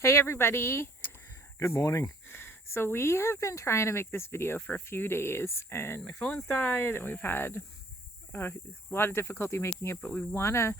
Hey everybody! Good morning. So we have been trying to make this video for a few days and my phone's died and we've had a lot of difficulty making it, but we want to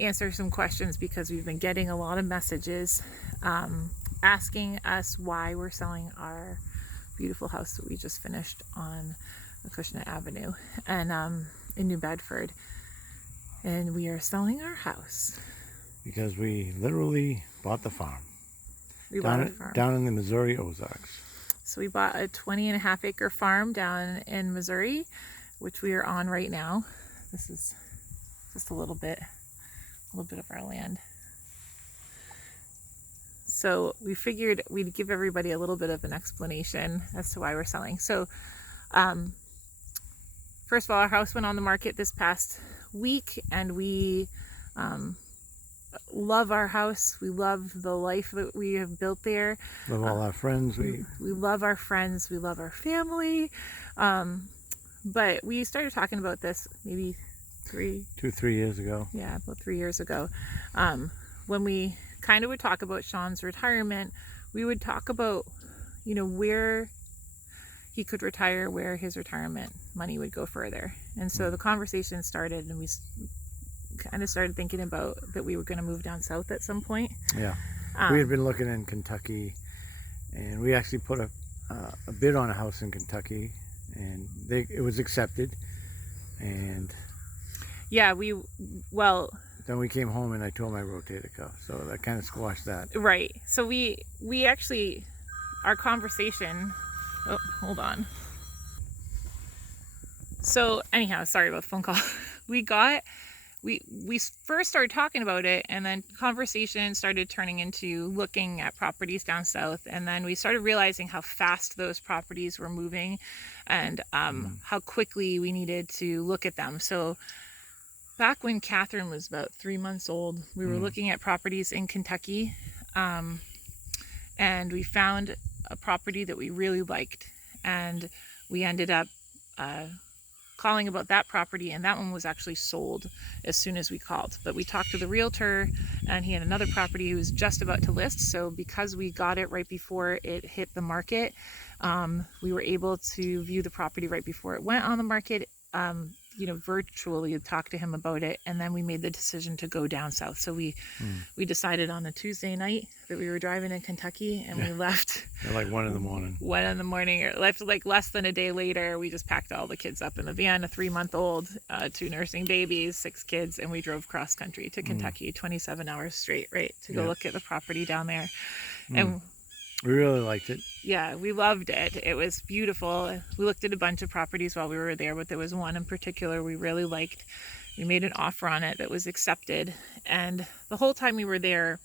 answer some questions because we've been getting a lot of messages asking us why we're selling our beautiful house that we just finished on Acushnet Avenue and in New Bedford. And we are selling our house. Because we literally bought the farm. We bought a farm. Down in the Missouri Ozarks. So we bought a 20.5 acre farm down in Missouri, which we are on right now. This is just a little bit of our land. So we figured we'd give everybody a little bit of an explanation as to why we're selling. So first of all, our house went on the market this past week and we love our house. We love the life that we have built there. Love all our friends. We love our friends. We love our family. But we started talking about this maybe 3 years ago. Yeah, about 3 years ago. When we kind of would talk about Sean's retirement, we would talk about, where he could retire, where his retirement money would go further. And so the conversation started and we kind of started thinking about that we were going to move down south at some point. Yeah. We had been looking in Kentucky and we actually put a bid on a house in Kentucky and it was accepted. And yeah, then we came home and I tore my rotator cuff, so that kind of squashed that. Right. So we actually, our conversation, oh, hold on. So anyhow, sorry about the phone call. We first started talking about it and then conversation started turning into looking at properties down south, and then we started realizing how fast those properties were moving and how quickly we needed to look at them. So back when Catherine was about 3 months old, we were looking at properties in Kentucky and we found a property that we really liked, and we ended up calling about that property, and that one was actually sold as soon as we called. But we talked to the realtor and he had another property he was just about to list. So because we got it right before it hit the market, we were able to view the property right before it went on the market, virtually talk to him about it, and then we made the decision to go down south. So we decided on a Tuesday night that we were driving in Kentucky, and we left at like 1 in the morning. 1 in the morning, or left like less than a day later. We just packed all the kids up in the van, a 3-month-old, 2 nursing babies, 6 kids, and we drove cross country to Kentucky, 27 hours straight, right, to go look at the property down there. And we really liked it. Yeah, we loved it. It was beautiful. We looked at a bunch of properties while we were there, but there was one in particular we really liked. We made an offer on it that was accepted. And the whole time we were there,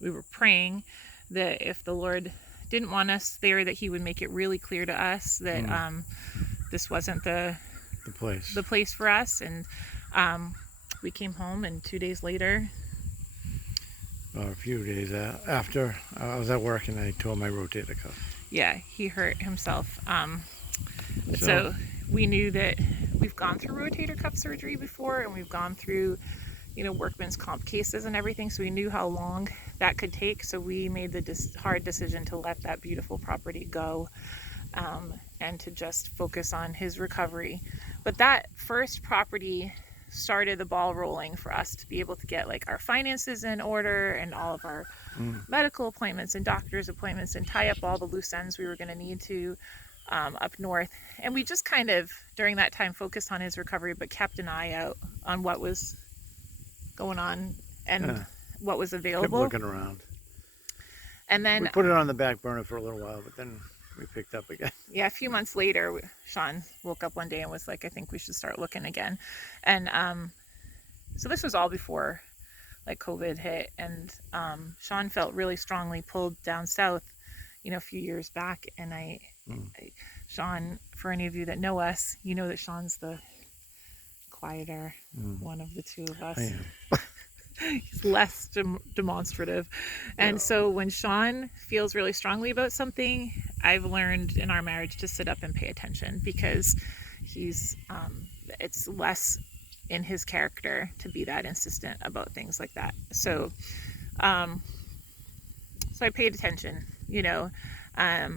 we were praying that if the Lord didn't want us there, that he would make it really clear to us that this wasn't the place for us. And we came home, and 2 days later, a few days after, I was at work and I tore my rotator cuff. Yeah, he hurt himself. So we knew that we've gone through rotator cuff surgery before, and we've gone through, workman's comp cases and everything. So we knew how long that could take. So we made the hard decision to let that beautiful property go and to just focus on his recovery. But that first property started the ball rolling for us to be able to get like our finances in order and all of our medical appointments and doctor's appointments and tie up all the loose ends we were going to need to up north. And we just kind of during that time focused on his recovery, but kept an eye out on what was going on and what was available. Kept looking around. And then we put it on the back burner for a little while, but then we picked up again. Yeah, a few months later, Sean woke up one day and was like, I think we should start looking again. And so this was all before like COVID hit, and Sean felt really strongly pulled down south, a few years back. And Sean, for any of you that know us, you know that Sean's the quieter one of the two of us. I am. He's less demonstrative. And so when Sean feels really strongly about something, I've learned in our marriage to sit up and pay attention, because he's it's less in his character to be that insistent about things like that. So So I paid attention, you know. A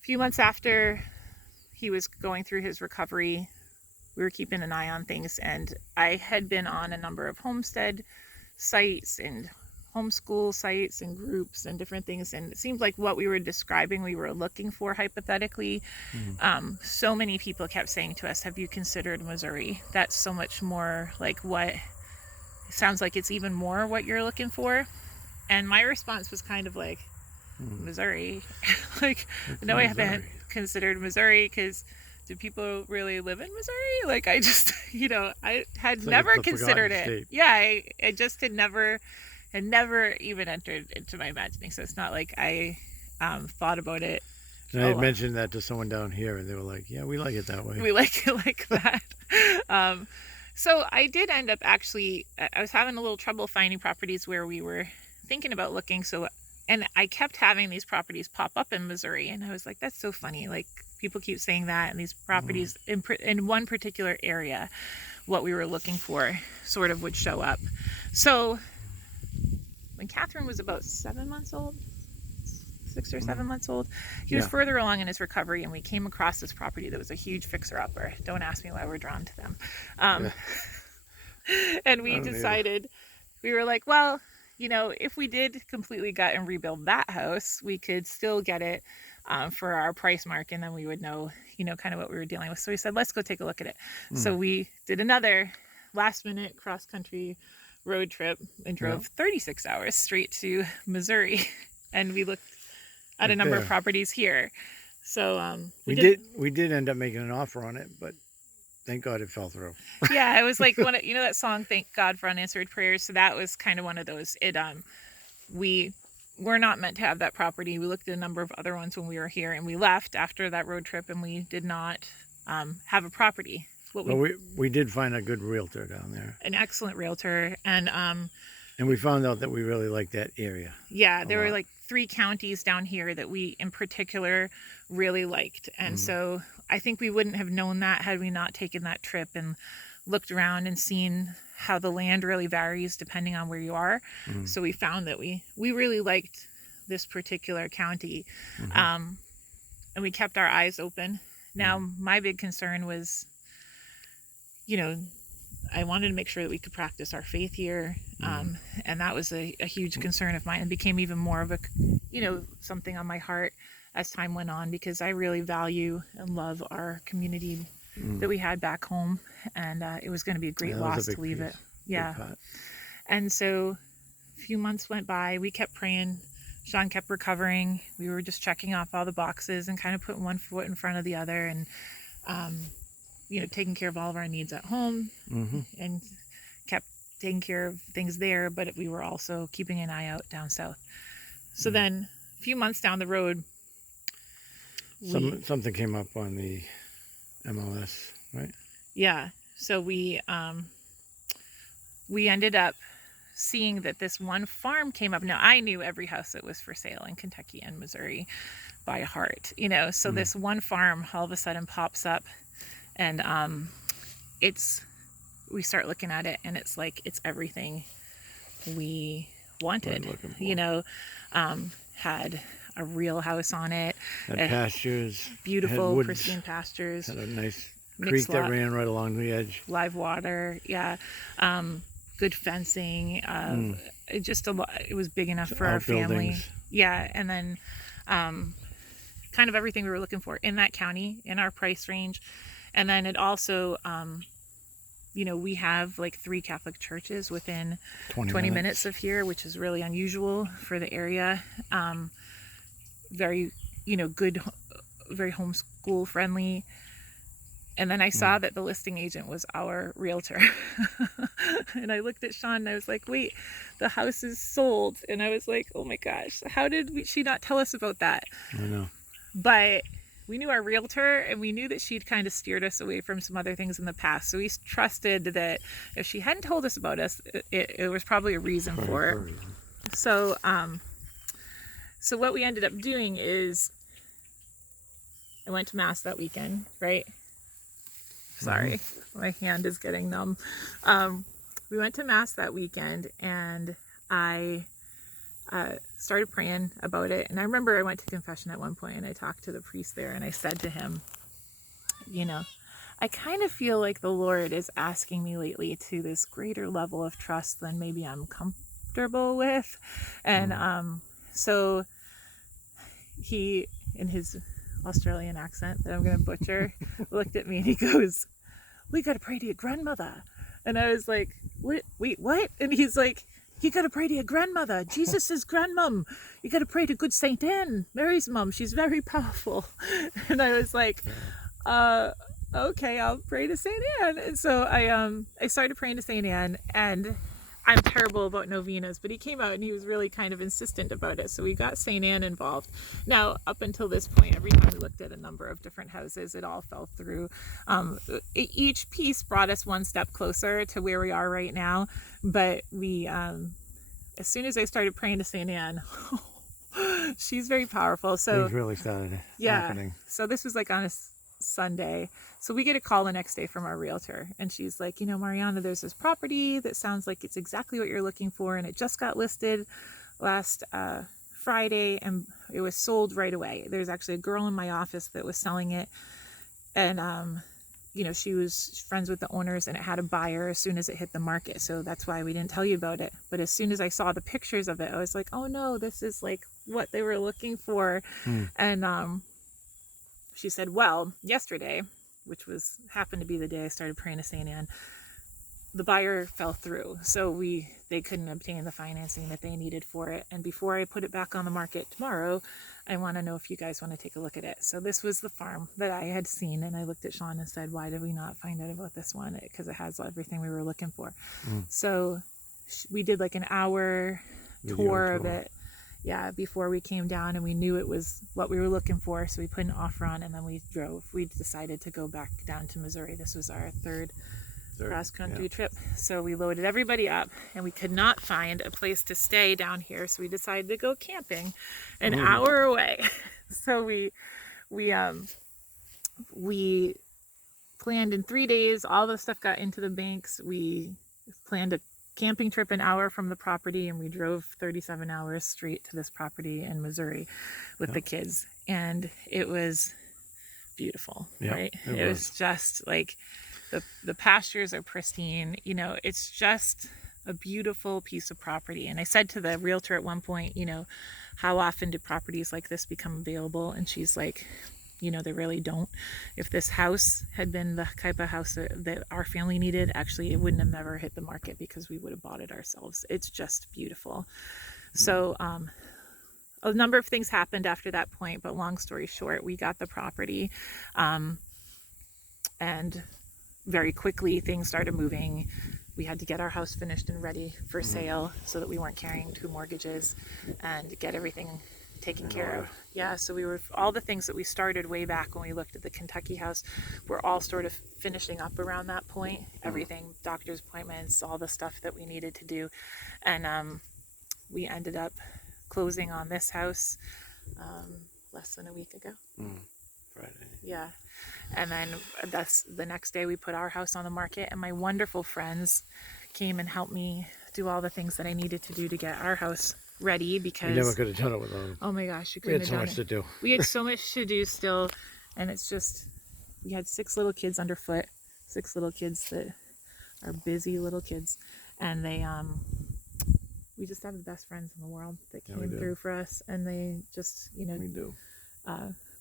few months after he was going through his recovery, we were keeping an eye on things, and I had been on a number of homestead sites and homeschool sites and groups and different things, and it seemed like what we were describing we were looking for hypothetically. So many people kept saying to us, have you considered Missouri? That's so much more like what it sounds like, it's even more what you're looking for. And my response was kind of like, Missouri? Like, no, I haven't considered Missouri, because do people really live in Missouri? Like, I just, you know, I had never considered it. State. Yeah, I just had never even entered into my imagining. So it's not like I thought about it. And I had mentioned that to someone down here, and they were like, yeah, we like it that way. We like it like that. So I did end up actually, I was having a little trouble finding properties where we were thinking about looking. So, and I kept having these properties pop up in Missouri, and I was like, that's so funny. Like, people keep saying that, and these properties in one particular area, what we were looking for sort of would show up. So when Catherine was about 7 months old, 6 or 7 months old, he was further along in his recovery, and we came across this property that was a huge fixer-upper. Don't ask me why we're drawn to them. And we decided, we were like, well, you know, if we did completely gut and rebuild that house, we could still get it for our price mark, and then we would know, you know, kind of what we were dealing with. So we said, let's go take a look at it. So we did another last-minute cross-country road trip and drove 36 hours straight to Missouri, and we looked at a number of properties here. So we did end up making an offer on it, but thank God it fell through. Yeah, it was like one of, you know, that song, Thank God for Unanswered Prayers. So that was kind of one of those. We were not meant to have that property. We looked at a number of other ones when we were here, and we left after that road trip, and we did not have a property. We did find a good realtor down there. An excellent realtor, and we found out that we really liked that area. Yeah, there were like 3 counties down here that we in particular really liked, and so I think we wouldn't have known that had we not taken that trip and looked around and seen how the land really varies depending on where you are. So we found that we really liked this particular county, and we kept our eyes open. Now, my big concern was, you know, I wanted to make sure that we could practice our faith here, and that was a huge concern of mine, and became even more of a, you know, something on my heart as time went on, because I really value and love our community that we had back home, and it was going to be a great loss to leave it. And so a few months went by. We kept praying. Sean kept recovering. We were just checking off all the boxes and kind of putting one foot in front of the other, and you know, taking care of all of our needs at home, and kept taking care of things there, but we were also keeping an eye out down south. So then a few months down the road, something came up on the MLS, right? Yeah. So we ended up seeing that this one farm came up. Now, I knew every house that was for sale in Kentucky and Missouri by heart, you know, so this one farm all of a sudden pops up, and we start looking at it, and it's like, it's everything we wanted, you know, had a real house on it, had pastures, beautiful, had pristine pastures, had a nice creek that ran right along the edge, live water, good fencing, just a lot. It was big enough for our family. And then kind of everything we were looking for in that county, in our price range. And then it also, you know, we have like 3 Catholic churches within 20 minutes of here, which is really unusual for the area. Very, you know, good, very homeschool friendly. And then I saw that the listing agent was our realtor. And I looked at Sean and I was like, wait, the house is sold. And I was like, oh my gosh, how did she not tell us about that? I know. But we knew our realtor, and we knew that she'd kind of steered us away from some other things in the past. So we trusted that if she hadn't told us about us, it was probably a reason for it. So, so what we ended up doing is, I went to Mass that weekend, right? Sorry, my hand is getting numb. We went to Mass that weekend, and I started praying about it. And I remember I went to confession at one point and I talked to the priest there and I said to him, you know, I kind of feel like the Lord is asking me lately to this greater level of trust than maybe I'm comfortable with. And so he, in his Australian accent that I'm going to butcher, looked at me and he goes, we got to pray to your grandmother. And I was like, what? Wait, what? And he's like, you got to pray to your grandmother, Jesus' grandmom. You got to pray to good Saint Anne, Mary's mom. She's very powerful. And I was like, okay, I'll pray to Saint Anne. And so I started praying to Saint Anne, and I'm terrible about novenas, but he came out and he was really kind of insistent about it. So we got Saint Anne involved. Now, up until this point, every time we looked at a number of different houses, it all fell through. Each piece brought us one step closer to where we are right now. But we, as soon as I started praying to Saint Anne, she's very powerful. So things really started happening. So this was like on a Sunday. So we get a call the next day from our realtor, and she's like, you know, Mariana, there's this property that sounds like it's exactly what you're looking for, and it just got listed last Friday, and it was sold right away. There's actually a girl in my office that was selling it, and you know, she was friends with the owners, and it had a buyer as soon as it hit the market. So that's why we didn't tell you about it. But as soon as I saw the pictures of it, I was like, oh no, this is like what they were looking for. And she said, well, yesterday, which happened to be the day I started praying to Saint Anne, the buyer fell through. So they couldn't obtain the financing that they needed for it. And before I put it back on the market tomorrow, I want to know if you guys want to take a look at it. So this was the farm that I had seen. And I looked at Sean and said, why did we not find out about this one? Because it has everything we were looking for. So we did like an hour tour of it. Yeah, before we came down, and we knew it was what we were looking for, so we put an offer on, and then we drove. We decided to go back down to Missouri. This was our third cross-country trip. So we loaded everybody up, and we could not find a place to stay down here, so we decided to go camping an hour away. So we planned in 3 days. All the stuff got into the banks. We planned a camping trip an hour from the property, and we drove 37 hours straight to this property in Missouri with the kids, and it was beautiful. Right, it was just like the pastures are pristine, you know, it's just a beautiful piece of property. And I said to the realtor at one point, you know, how often do properties like this become available? And she's like, you know, they really don't. If this house had been the type of house that our family needed, actually it wouldn't have never hit the market because we would have bought it ourselves. It's just beautiful. So a number of things happened after that point, but long story short, we got the property, and very quickly things started moving. We had to get our house finished and ready for sale so that we weren't carrying 2 mortgages, and get everything taken care of. Yeah, so all the things that we started way back when we looked at the Kentucky house, we're all sort of finishing up around that point. Everything, doctor's appointments, all the stuff that we needed to do. And we ended up closing on this house less than a week ago. Friday. Yeah. And then that's the next day we put our house on the market, and my wonderful friends came and helped me do all the things that I needed to do to get our house ready, because we never could have done it without them. Oh my gosh, you We couldn't had so have done much it. to do. We had so much to do still, and it's just, we had 6 little kids underfoot, 6 little kids that are busy little kids, and they we just have the best friends in the world that came through for us, and they just, you know, We do.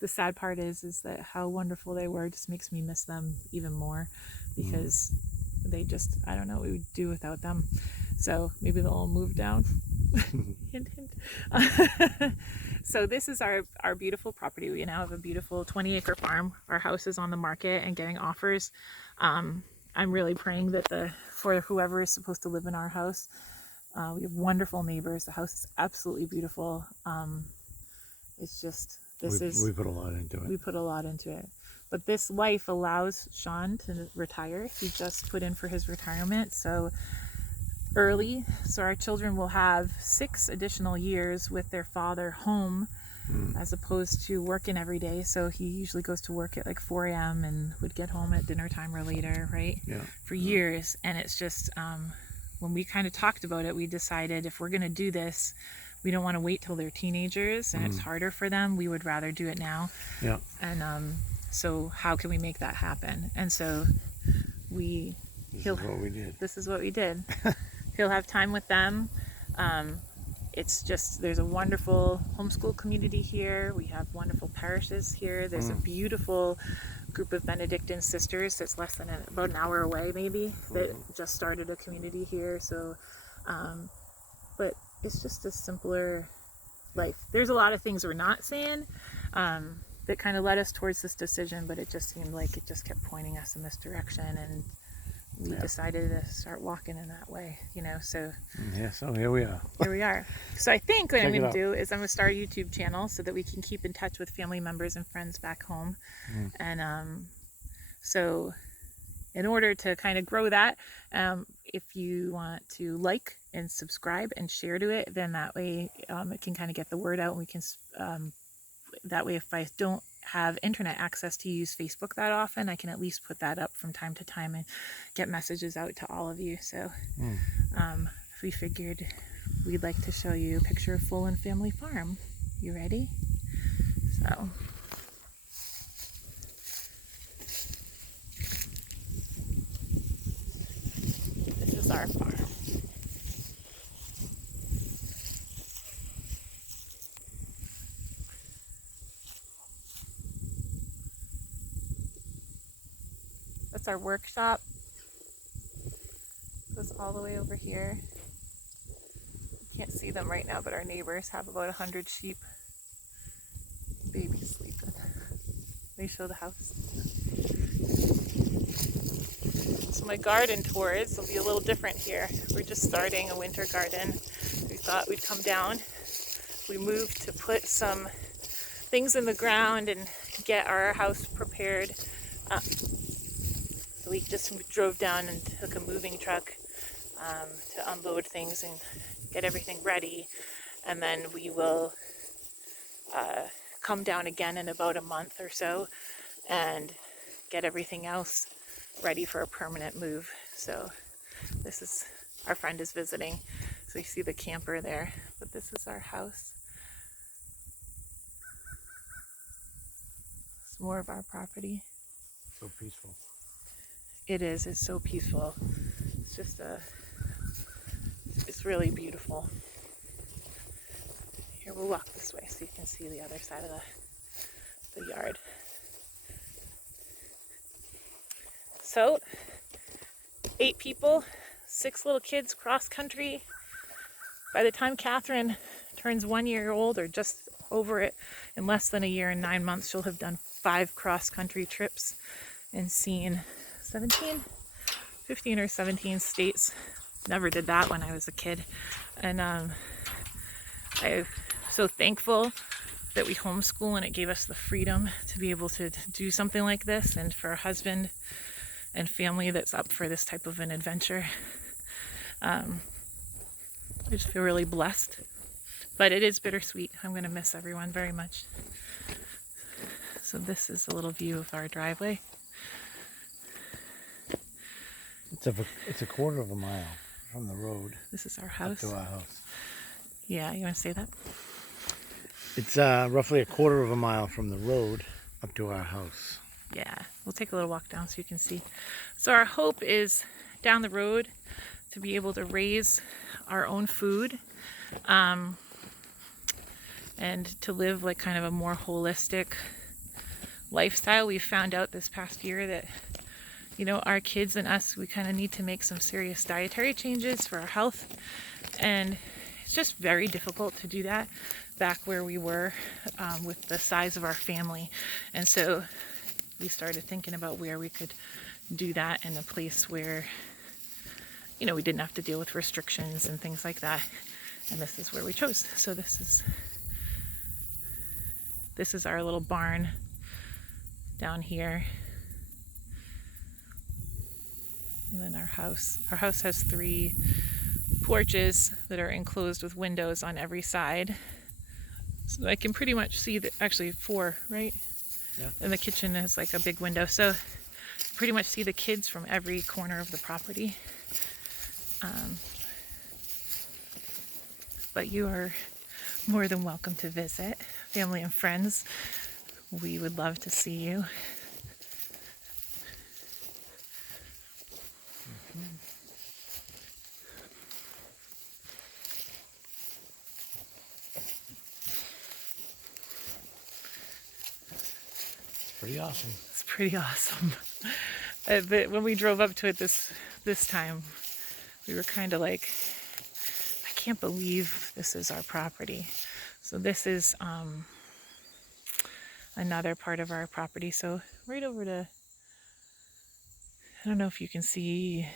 The sad part is that how wonderful they were just makes me miss them even more, because they just, I don't know what we would do without them. So maybe they'll all move down. Hint, hint. So this is our beautiful property. We now have a beautiful 20-acre farm. Our house is on the market and getting offers. I'm really praying that for whoever is supposed to live in our house, we have wonderful neighbors. The house is absolutely beautiful. It's just, we put a lot into it. We put a lot into it. But this life allows Sean to retire. He just put in for his retirement so early. So our children will have 6 additional years with their father home, as opposed to working every day. So he usually goes to work at like 4 a.m. and would get home at dinner time or later, right? Yeah. For years. And it's just when we kind of talked about it, we decided if we're going to do this, we don't want to wait till they're teenagers and it's harder for them. We would rather do it now. Yeah. And so how can we make that happen? And so This is what we did. This is what we did. He'll have time with them. It's just, there's a wonderful homeschool community here. We have wonderful parishes here. There's a beautiful group of Benedictine sisters that's less than about an hour away maybe, that just started a community here. So, but it's just a simpler life. There's a lot of things we're not saying that kind of led us towards this decision, but it just seemed like it just kept pointing us in this direction, and we decided to start walking in that way, you know. So yeah, so here we are. Here we are. So I think what I'm going to do is I'm going to start a YouTube channel so that we can keep in touch with family members and friends back home. And so in order to kind of grow that, if you want to like and subscribe and share to it, then that way it can kind of get the word out, and we can that way if I don't have internet access to use Facebook that often, I can at least put that up from time to time and get messages out to all of you. So we figured we'd like to show you a picture of Fullen Family Farm. You ready? So this is our farm. That's our workshop. Goes all the way over here. You can't see them right now, but our neighbors have about 100 sheep. Baby's sleeping. Let me show the house. So my garden tours will be a little different here. We're just starting a winter garden. We thought we'd come down. We moved to put some things in the ground and get our house prepared. So we just drove down and took a moving truck to unload things and get everything ready. And then we will come down again in about a month or so and get everything else ready for a permanent move. So this is, our friend is visiting. So you see the camper there, but this is our house. It's more of our property. So peaceful. It is. It's so peaceful. It's just it's really beautiful. Here, we'll walk this way so you can see the other side of the yard. So, 8 people, 6 little kids, cross country. By the time Catherine turns 1 year old, or just over it, in less than a year and 9 months, she'll have done 5 cross country trips and seen 15 or 17 states. Never did that when I was a kid. And I'm so thankful that we homeschool and it gave us the freedom to be able to do something like this, and for a husband and family that's up for this type of an adventure. I just feel really blessed, but it is bittersweet. I'm going to miss everyone very much. So this is a little view of our driveway. It's a quarter of a mile from the road. This is our house. Up to our house. Yeah, you want to say that? It's roughly a quarter of a mile from the road up to our house. Yeah, we'll take a little walk down so you can see. So our hope is down the road to be able to raise our own food, and to live like kind of a more holistic lifestyle. We found out this past year that, you know, our kids and us, we kind of need to make some serious dietary changes for our health, and it's just very difficult to do that back where we were with the size of our family. And so we started thinking about where we could do that in a place where, you know, we didn't have to deal with restrictions and things like that. And this is where we chose. So this is our little barn down here. And then our house. Our house has 3 porches that are enclosed with windows on every side. So I can pretty much see that, actually 4, right? Yeah. And the kitchen has like a big window. So pretty much see the kids from every corner of the property. but you are more than welcome to visit. Family and friends, we would love to see you. Pretty awesome. It's pretty awesome. But when we drove up to it this time, we were kind of like, I can't believe this is our property. So this is another part of our property. So right over to, I don't know if you can see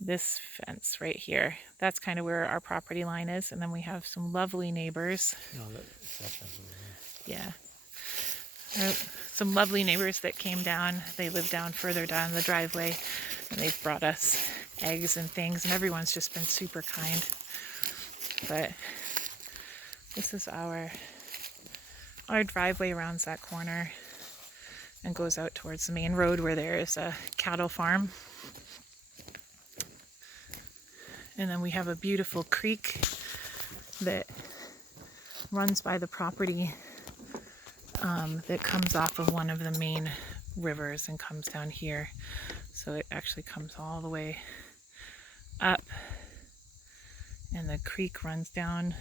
this fence right here. That's kind of where our property line is. And then we have some lovely neighbors. No, that fence over there. Yeah. Some lovely neighbors that came down. They live down further down the driveway, and they've brought us eggs and things, and everyone's just been super kind. But this is our driveway rounds that corner and goes out towards the main road where there is a cattle farm. And then we have a beautiful creek that runs by the property, that comes off of one of the main rivers and comes down here. So it actually comes all the way up, and the creek runs down